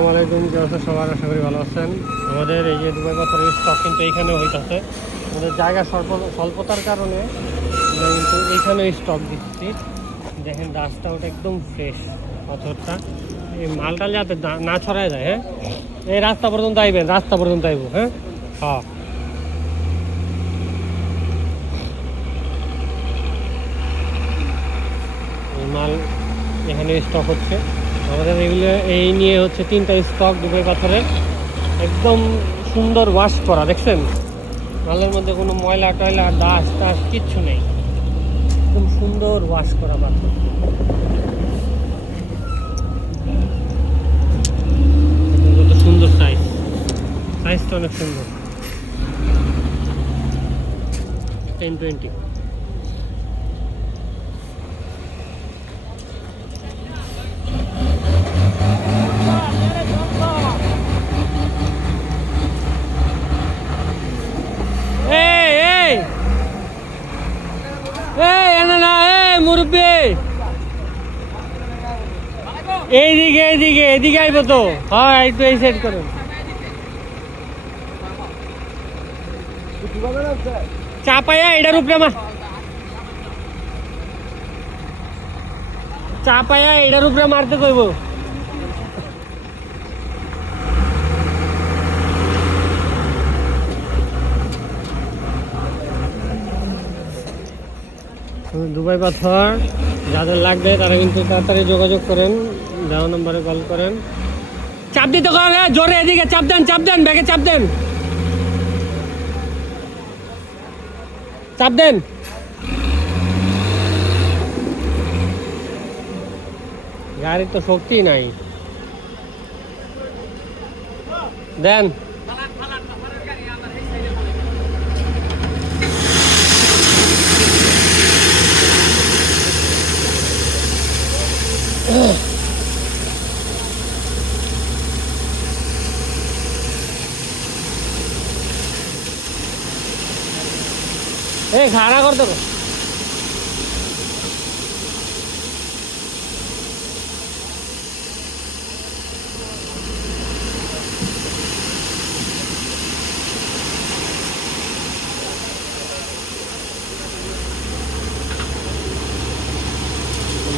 আসসালামাইকুম, কি অবস্থা সবার? আশা করি ভালো আছেন। আমাদের এই যে দুবাই পাথরের স্টক কিন্তু এইখানে হইতেছে। আমাদের জায়গা স্বল্পতার কারণে আমরা কিন্তু এইখানে স্টক দিচ্ছি। দেখেন রাস্তা ওটা একদম ফ্রেশ পাথরটা, এই মালটা যাতে না ছড়ায় যায়। হ্যাঁ, এই রাস্তা পর্যন্ত আইবেন, রাস্তা পর্যন্ত আইব। হ্যাঁ হ্যাঁ, এই মাল এখানে স্টক হচ্ছে। আমাদের এগুলো এই নিয়ে হচ্ছে 3টা স্টক দুবাই পাথরের, একদম সুন্দর ওয়াশ করা। দেখছেন মালের মধ্যে কোনো ময়লা টয়লা দাস টাস কিচ্ছু নেই, একদম সুন্দর ওয়াশ করা পাথর। কত সুন্দর সাইজটা অনেক সুন্দর। 10-20। মুরব্বী এইদিকে এইদিকে এদিকে আইব তো। হ্যাঁ, একটু এই সাইড করেন। চাপাইয়া এটার উপরে চাপাইয়া এটার উপরে মারতে কইব। দুবাই পাথর যাদের লাগবে তারা কিন্তু তাড়াতাড়ি যোগাযোগ করেন, দেওয়া নম্বরে কল করেন। চাপ দিতে করেন, জোরে এদিকে চাপ দেন, ব্যাগে চাপ দেন, চাপ দেন। গাড়ির তো শক্তি নাই, দেন। এই খাড়া করতে হবে।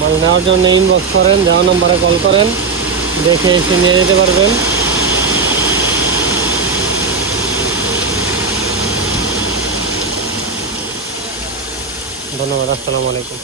মাল নেওয়ার জন্য ইনবক্স করেন, দেওয়া নম্বরে কল করেন, দেখে এসে নিয়ে যেতে পারবেন। ধন্যবাদ, আসসালামু আলাইকুম।